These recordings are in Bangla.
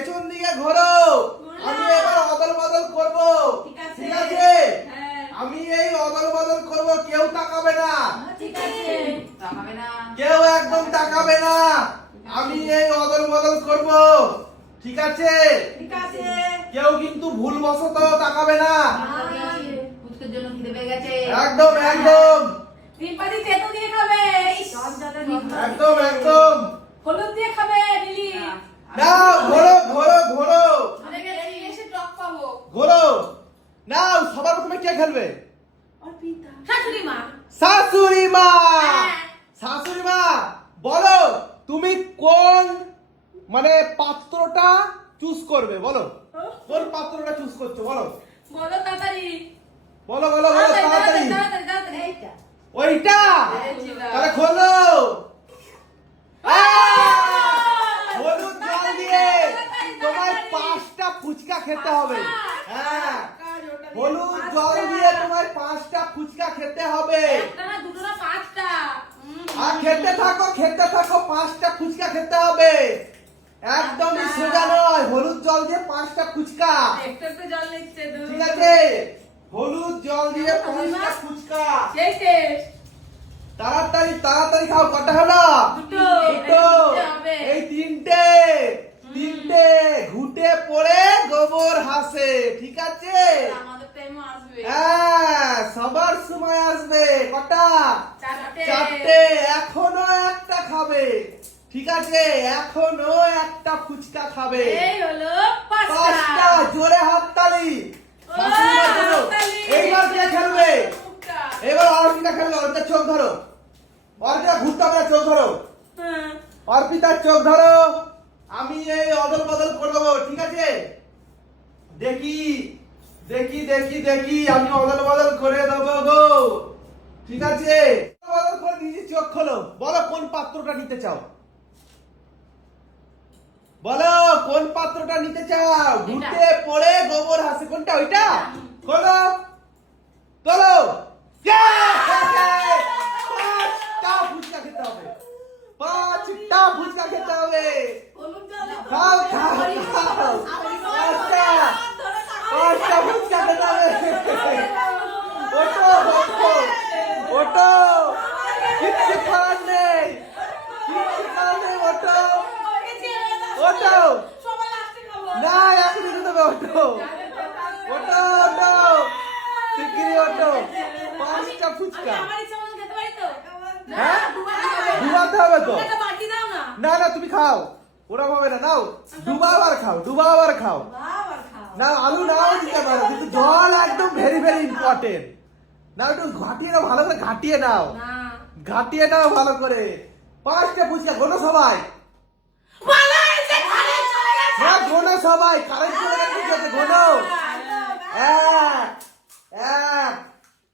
পেছন দিকে ঘোরো। আমি এবার অদল বদল করব, ঠিক আছে? আমি এই অদল বদল করব, কেউ তাকাবে না, ঠিক আছে, তাকাবে না, কেউ একদম তাকাবে না। আমি এই অদল বদল করব, ঠিক আছে? ঠিক আছে। কেউ কিন্তু ভুলবশত তাকাবে না। পুচকের জন্য খিদে পেয়ে গেছে। একদম একদম রিম্পাদি তেতো দিয়ে খাবে। একদম একদম। হলুদ দিয়ে খাবে লিলি। নাও ঘোরো ঘোরো ঘোরো আরে গেছি এসে টক পাবো। ঘোরো। নাও সবার প্রথমে কে খেলবে? অর্পিতা। শাশুড়ি মা। শাশুড়ি মা। শাশুড়ি মা বলো তুমি কোন মানে পাত্রটা চুজ করবে, বলো কোন পাত্রটা চুজ করছো, বলো বলো তাড়াতাড়ি। বলো বলো বলো তাড়াতাড়ি। এইটা। ওইটা তাহলে খোলো। হলুদ জল দিয়ে তোমায় 5টা ফুচকা খেতে হবে। হ্যাঁ, হলুদ জল দিয়ে তোমায় 5টা ফুচকা খেতে হবে। একটা না দুটো না পাঁচটা। আর খেতে থাকো 5টা ফুচকা খেতে হবে। একদমই সোজা নয়, হলুদ জল দিয়ে 5টা ফুচকা, একটু একটু জল নিচ্ছে দুধ। ঠিক আছে? হলুদ জল দিয়ে 5টা ফুচকা। সেই টেস্ট। তাড়াতাড়ি তাড়াতাড়ি খাও। কটা হলো? দুটো। দুটো। এই তিনটে তিনটে ঘুটে পড়ে গোবর হাসে, ঠিক আছে? আমাদের টাইমও আসবে। হ্যাঁ, সবার সময় আসবে। কটা? চারটে। 4টে। এখনো একটা খাবে, ঠিক আছে? এখনো একটা ফুচকা খাবে। এই হলো 5টা। পাঁচটা। জোরে হাততালি। ও, শাশুড়িমা ধরো। হাততালি। এইবার কে খেলবে? মুখটা। এবার অর্পিতা খেলবে। অর্পিতার চোখ ধরো। অর্পিতা ঘুরতে হবে না, চোখ ধরো। হ্যাঁ। অর্পিতার চোখ ধরো। আমি এই অদল বদল করে দেবো, ঠিক আছে? দেখি দেখি দেখি দেখি আমি অদল বদল করে দেবো গো, ঠিক আছে? বদল করে নিজে চোখ খোলো। বলো কোন পাত্রটা নিতে চাও, বলো কোন পাত্রটা নিতে চাও? ঘুরতে পড়ে গোবর হাসে। কোনটা? ওইটা খোলো। চলো। 5টা ফুচকা খেতে হবে। 5টা ফুচকা খেতে হবে। হলুদ জল দাও। খাও খাও খাও। 5টা ফুচকা খেতে হবে। ওটো ওটো ওটো। কিচ্ছু খাওয়ার নেই, কিচ্ছু খাওয়ার নেই। ওটো ওটো। সবাই লাস্টে খাবো। না এখন দিতে হবে। ওটো ওটো ওটো। শিগগিরই ওটো। 5টা ফুচকা। আমার ইচ্ছা মতো খেতে পারি তো? হ্যাঁ? ডুবাতে ডুবাতে হবে তো। একটা বাটি দাও না। না না তুমি খাও, ওরকম হবে না। নাও ডুবাবার খাও, ডুবাবার খাও। বাবার খাও। না আলু নাও দিতে পারো, কিন্তু জল একদম ভেরি ভেরি ইম্পর্টেন্ট। না একটু ঘাটিয়ে নাও, ভালো করে ঘাটিয়ে নাও, না। ঘাটিয়ে নাও ভালো করে। 5টা ফুচকা গোনো সবাই। ভালো হয়েছে, কারেন্ট চলে গেছে। হ্যাঁ গোনো সবাই। কারেন্ট চলে গেছে, ঠিক আছে? গোনো।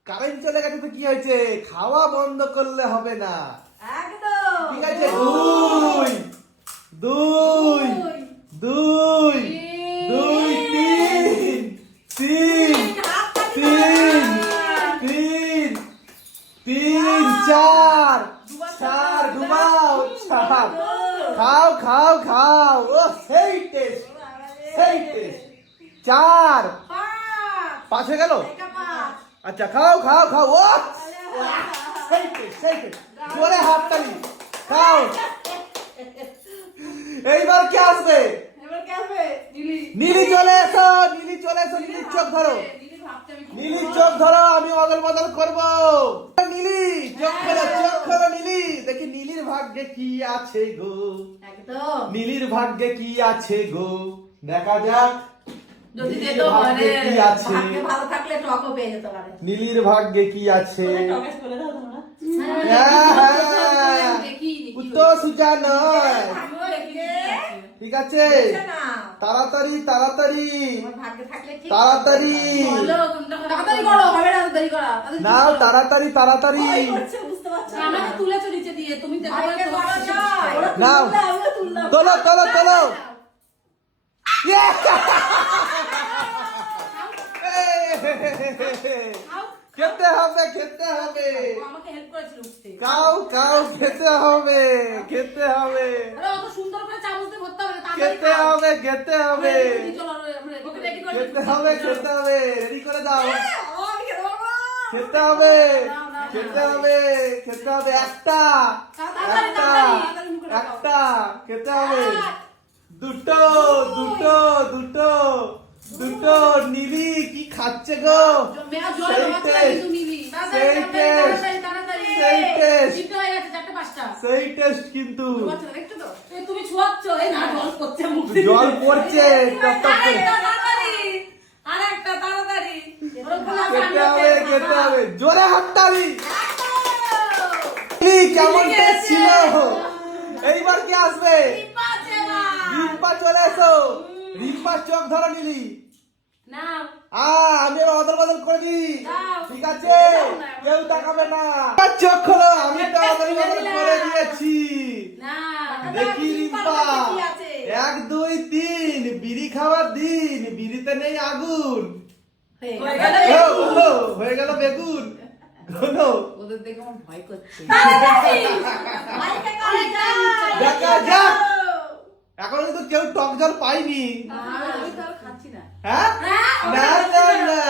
কারেন্ট চলে গেছে তো কি হয়েছে? খাওয়া বন্ধ করলে হবে না, একদম। ঠিক আছে? দুই দুই দুই দুই তিন তিন তিন তিন তিন চার চার ডুবাও। চার খাও খাও খাও। ও সেই টেস্ট, সেই টেস্ট। 4 5 হয়ে গেল। আচ্ছা খাও খাও খাও। ও সেই টেস্ট, সেই টেস্ট। জোরে হাততালি। খাও। এইবার কে আসবে? এবার কে আসবে? লিলি। নীলি চলে এসো, নীলি চলে এসো। নীলির চোখ ধরো, লিলি ভাবছে আমি নীলির চোখ ধরো। আমি অদল বদল করবো। নীলি চোখ খোলো, চোখ খোলো নীলি। দেখি নীলির ভাগ্যে কি আছে গো, একদম। নীলির ভাগ্যে কি আছে গো। দেখা যাক যদি নীলির যেত ভাগ্যে মানে কি আছে। ভাগ্যে ভালো থাকলে টকও পেয়ে যেতে পারে। নীলির ভাগ্যে কি আছে। টকে বলে দাও তোমরা। হ্যাঁ, দেখি উত্তর সুজা নয়, আমিও দেখি কি আছে। ঠিক আছে? না। তাড়াতাড়ি তাড়াতাড়ি তোমার ভাগ্যে থাকলে ঠিক। তাড়াতাড়ি বলো কোনটা তাড়াতাড়ি করো, হবে না দেরি করা। নাও, তাড়াতাড়ি তাড়াতাড়ি ভয় করছে, বুঝতে পারছো? আমাকে তুলেছো নিচে দিয়ে, তুমি দেখো নাও। আমরা তুললাম। তোলো তোলো তোলো। Yeah! খাও, খেতে হবে খেতে হবে ও আমাকে হেল্প করেছিল উঠতে। কাউ কাউ খেতে হবে খেতে হবে আরে অত সুন্দর করে চামচ দিয়ে ভরতে হবে না, তাড়াতাড়ি খেতে খাও। হবে খেতে হবে আমরা চলো, আমরা ওকে ready করে খেতে দিচ্ছি। হবে খেতে হবে রেডি করে দাও ও, আমি খেতে পারবো। খেতে হবে নাও, নাও, খেতে নাও। হবে খেতে হবে একটা তাড়াতাড়ি, একটা তাড়াতাড়ি মুখে ঢোকাও। একটা খেতে হবে দুটো দুটো দুটো দুটো নীলি কি খাচ্ছে গো মেয়া জল সেই জমাতে taste, কিন্তু নিবি। সেই taste, তাড়াতাড়ি। সেই taste। তিনটে হয়ে গেছে, চারটে পাঁচটা। সেই টেস্ট কিন্তু ছোঁয়াচ্ছো, দেখছো তো? এই তুমি ছোঁয়াচ্ছ, এই না জল পড়ছে মুখ দিয়ে। জল পড়ছে টপ টপ করে আরেকটা তাড়াতাড়ি। আরেকটা তাড়াতাড়ি। ওরকম করে খেতে আমরা হবে খেতে হবে জোরে হাততালি একদম। কেমন টেস্ট ছিল এইবার কি আসবে রিম্পা চেনা। রিম্পা চলে এসো রিম্পার চোখ ধরো নিলি নাও। আমি এবার অদল বদল করে দিই দাও। ঠিক আছে কেউ তাকাবে না আমার চোখ খোলো আমি তো অদল বদল করে দিয়েছি না। দেখি রিম্পা কি আছে? 1 2 3 বিড়ি খাওয়ার দিন বিড়িতে নেই আগুন হয়ে গেল। ও, ও, হয়ে গেল বেগুন শোনো, ওদের দেখে আমার ভয় করছে। দেখা যাক। এখনো কিন্তু কেউ টক জল পাইনি আমি তো আর খাচ্ছি না। হ্যাঁ না না না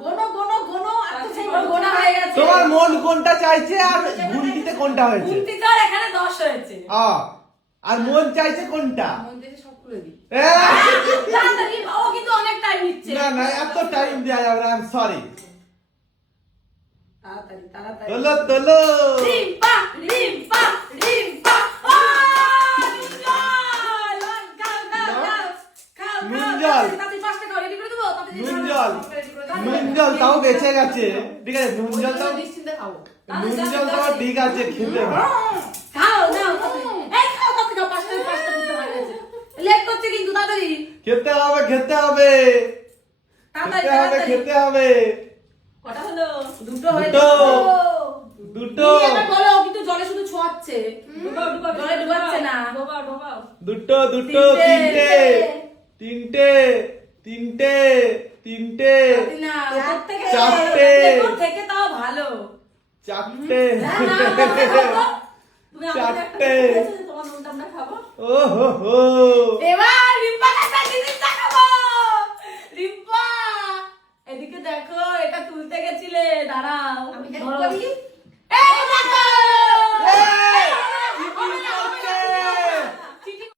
গোনো গোনো গোনো আর তো সেই গোনা হয়ে গেছে। তোমার মন কোনটা চাইছে আর গুনতিতে কোনটা হয়েছে গুনতি তো আর এখানে 10 হয়েছে। আর মন চাইছে কোনটা মন থেকে সব খুলে দি। এ, তাড়াতাড়ি ও কিন্তু অনেক টাইম নিচ্ছে। না না এত টাইম দেওয়া যাবে না আই এম সরি তাড়াতাড়ি তাড়াতাড়ি। তোলো তোলো রিম্পা রিম্পা রিম্পা ও জল গাও গাও গাও খাও নুন জল। তাড়াতাড়ি পাঁচটা খাও রেডি করে দেবো তাড়াতাড়ি নুন জল নুন জল তাও বেঁচে গেছে ঠিক আছে নুন জল তাও নিশ্চিন্তে খাবো। নুন জল তাও ঠিক আছে খেতে হবে। খাও নাও এই খাও তাড়াতাড়ি খাও পাঁচটা দিতে হয়ে গেছে। লেট করছে কিন্তু তাড়াতাড়ি খেতে হবে খেতে হবে তাড়াতাড়ি খেতে হবে তাড়াতাড়ি। খেতে হবে কটা হলো? দুটো হয়ে দুটো। গেছে। দুটো দিদি এবার বলো ও কিন্তু জলে শুধু ছোঁয়াচ্ছে। জলে ডুবাচ্ছে না। দুটো দুটো তিনটে তিনটে তিনটে তিনটে না, ওপর থেকে- চারটে। ওপর থেকে তাও ভালো। চারটে না, না, তোমরা খাও তো। তুমি আমাদের একটা চারটে। দিয়েছো যে তোমার নুনটা আমরা খাবো। ও হো হো এবার